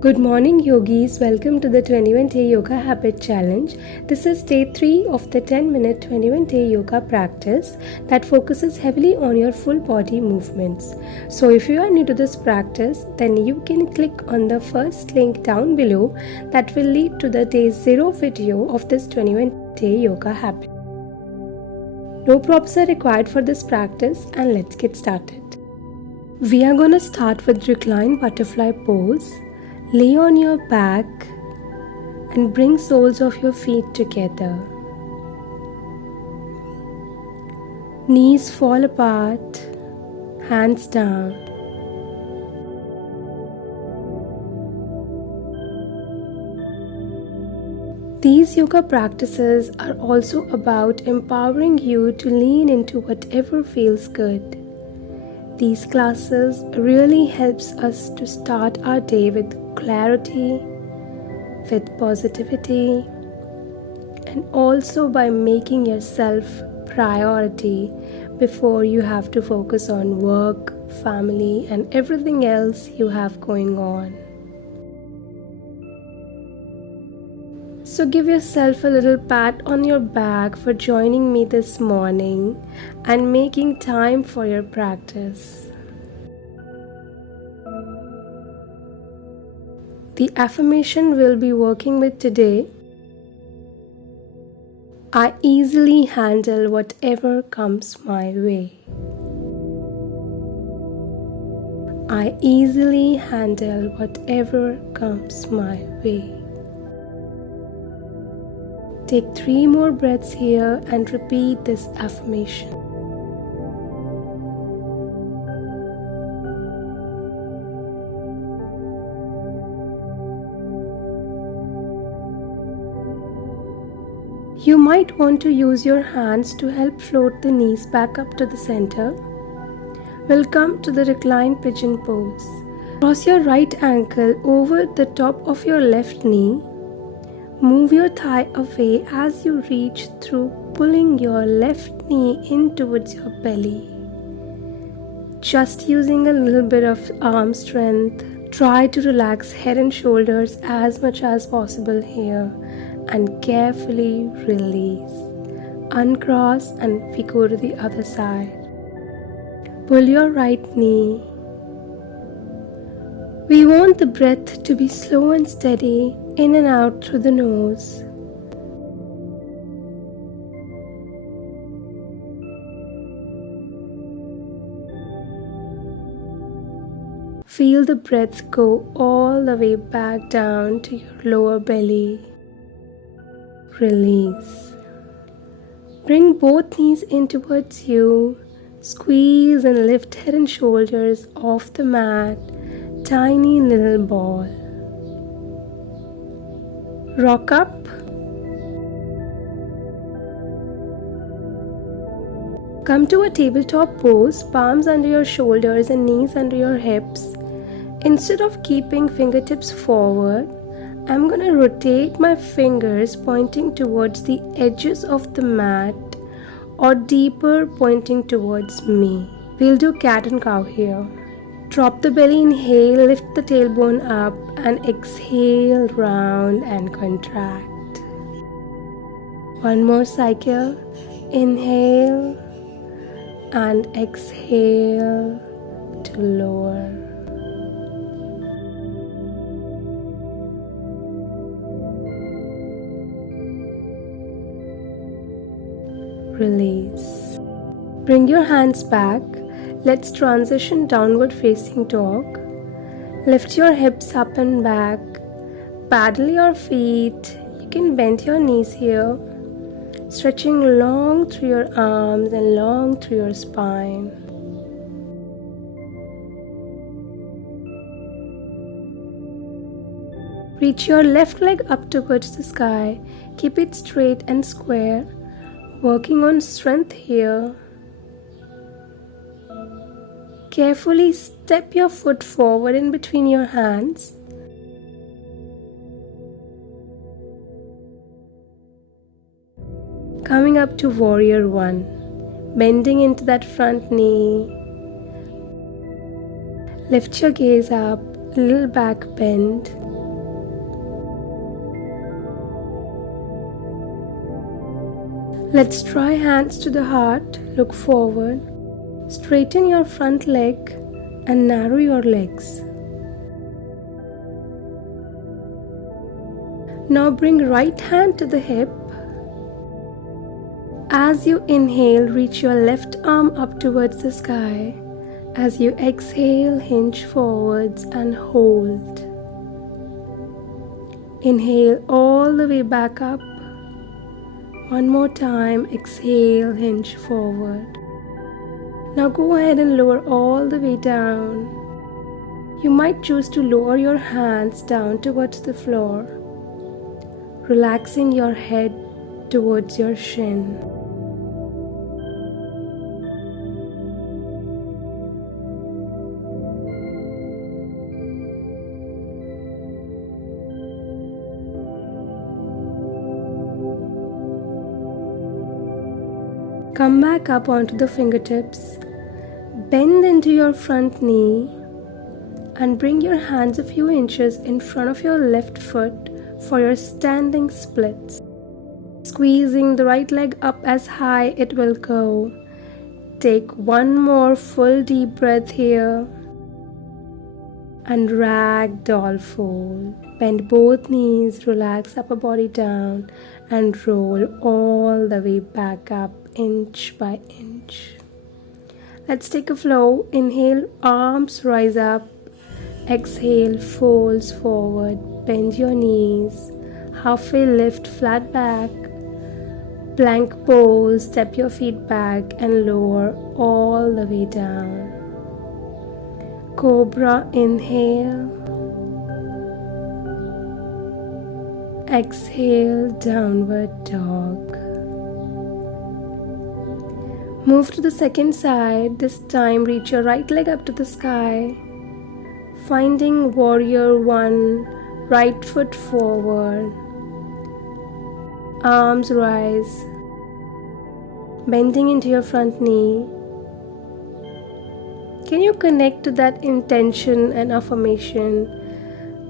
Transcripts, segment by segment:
Good morning, yogis. Welcome to the 21-day yoga habit challenge. This is day 3 of the 10-minute 21-day yoga practice that focuses heavily on your full body movements. So if you are new to this practice, then you can click on the first link down below that will lead to the day 0 video of this 21-day yoga habit. No props are required for this practice, and let's get started. We are going to start with reclined butterfly pose. Lay on your back and bring soles of your feet together. Knees fall apart, hands down. These yoga practices are also about empowering you to lean into whatever feels good. These classes really helps us to start our day with clarity, with positivity, and also by making yourself priority before you have to focus on work, family, and everything else you have going on. So give yourself a little pat on your back for joining me this morning and making time for your practice. The affirmation we'll be working with today: I easily handle whatever comes my way. I easily handle whatever comes my way. Take 3 more breaths here and repeat this affirmation. You might want to use your hands to help float the knees back up to the center. We'll come to the reclined pigeon pose. Cross your right ankle over the top of your left knee. Move your thigh away as you reach through, pulling your left knee in towards your belly. Just using a little bit of arm strength, try to relax head and shoulders as much as possible here and carefully release. Uncross and we go to the other side. Pull your right knee. We want the breath to be slow and steady, in and out through the nose. Feel the breath go all the way back down to your lower belly. Release. Bring both knees in towards you. Squeeze and lift head and shoulders off the mat. Tiny little ball. Rock up. Come to a tabletop pose, palms under your shoulders and knees under your hips. Instead of keeping fingertips forward, I'm going to rotate my fingers pointing towards the edges of the mat or deeper pointing towards me. We'll do cat and cow here. Drop the belly, inhale, lift the tailbone up and exhale, round and contract. One more cycle. Inhale and exhale to lower. Release. Bring your hands back. Let's transition downward facing dog. Lift your hips up and back. Paddle your feet. You can bend your knees here. Stretching long through your arms and long through your spine. Reach your left leg up towards the sky. Keep it straight and square. Working on strength here. Carefully step your foot forward in between your hands. Coming up to warrior 1. Bending into that front knee. Lift your gaze up, little back bend. Let's try hands to the heart. Look forward. Straighten your front leg and narrow your legs. Now bring right hand to the hip. As you inhale, reach your left arm up towards the sky. As you exhale, hinge forwards and hold. Inhale all the way back up. One more time, exhale, hinge forward. Now go ahead and lower all the way down. You might choose to lower your hands down towards the floor, relaxing your head towards your shin. Come back up onto the fingertips. Bend into your front knee and bring your hands a few inches in front of your left foot for your standing splits. Squeezing the right leg up as high it will go. Take one more full deep breath here and ragdoll fold. Bend both knees, relax upper body down and roll all the way back up inch by inch. Let's take a flow. Inhale, arms rise up. Exhale, folds forward. Bend your knees. Halfway lift, flat back. Plank pose, step your feet back and lower all the way down. Cobra, inhale. Exhale, downward dog. Move to the second side. This time reach your right leg up to the sky. Finding warrior one, right foot forward. Arms rise. Bending into your front knee. Can you connect to that intention and affirmation?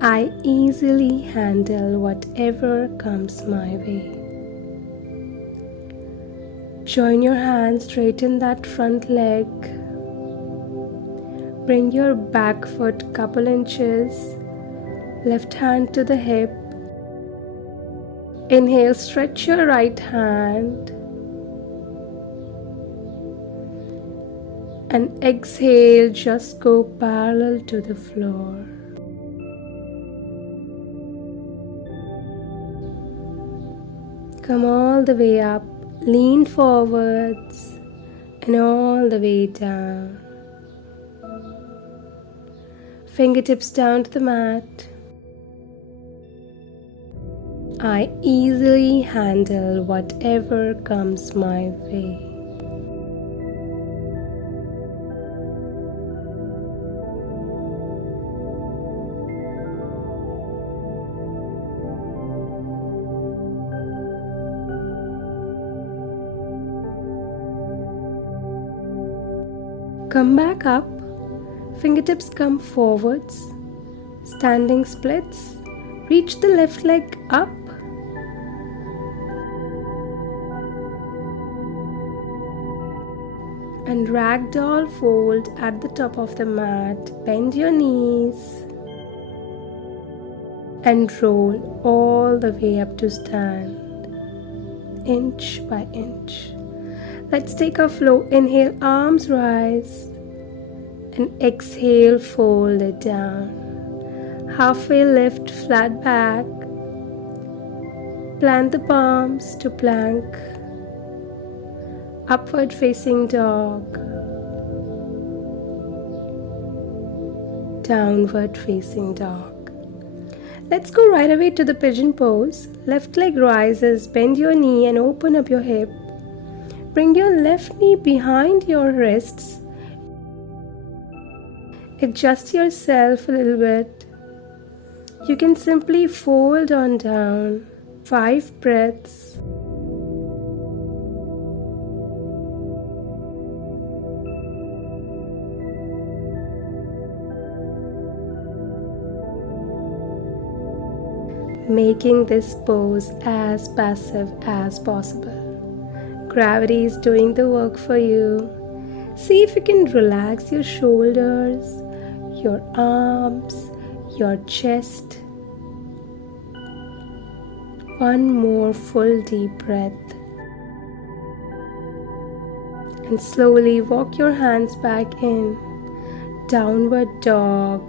I easily handle whatever comes my way. Join your hands, straighten that front leg. Bring your back foot couple inches. Left hand to the hip. Inhale, stretch your right hand. And exhale, just go parallel to the floor. Come all the way up, lean forwards and all the way down. Fingertips down to the mat. I easily handle whatever comes my way. Come back up, fingertips come forwards, standing splits, reach the left leg up, and ragdoll fold at the top of the mat, bend your knees and roll all the way up to stand, inch by inch. Let's take a flow. Inhale, arms rise and exhale, fold it down. Halfway lift, flat back. Plant the palms to plank. Upward facing dog. Downward facing dog. Let's go right away to the pigeon pose. Left leg rises, bend your knee and open up your hip. Bring your left knee behind your wrists. Adjust yourself a little bit. You can simply fold on down. 5 breaths. Making this pose as passive as possible. Gravity is doing the work for you. See if you can relax your shoulders, your arms, your chest. One more full deep breath. And slowly walk your hands back in. Downward dog.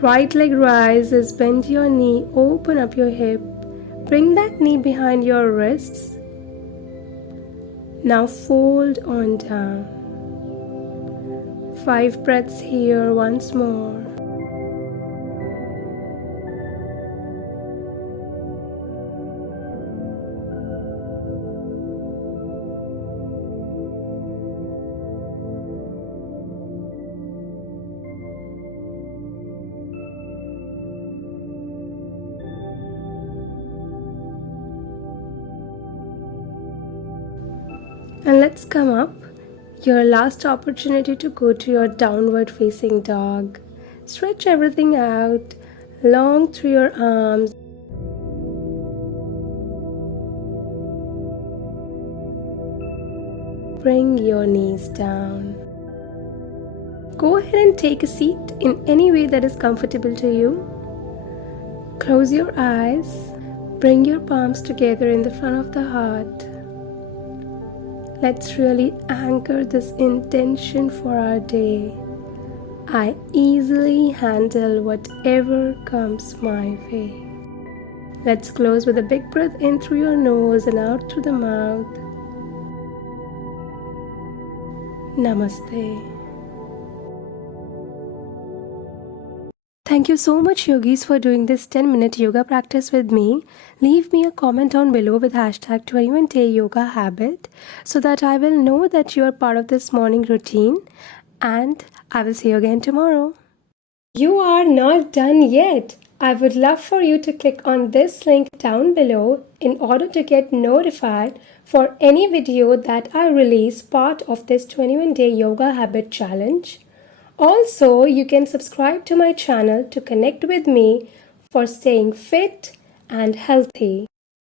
Right leg rises, bend your knee, open up your hip. Bring that knee behind your wrists. Now fold on down. 5 breaths here once more. And let's come up. Your last opportunity to go to your downward facing dog. Stretch everything out, long through your arms. Bring your knees down. Go ahead and take a seat in any way that is comfortable to you. Close your eyes. Bring your palms together in the front of the heart. Let's really anchor this intention for our day. I easily handle whatever comes my way. Let's close with a big breath in through your nose and out through the mouth. Namaste. Thank you so much, yogis, for doing this 10-minute yoga practice with me. Leave me a comment down below with hashtag 21day yoga habit so that I will know that you are part of this morning routine, and I will see you again tomorrow. You are not done yet. I would love for you to click on this link down below in order to get notified for any video that I release part of this 21-day yoga habit challenge. Also, you can subscribe to my channel to connect with me for staying fit and healthy.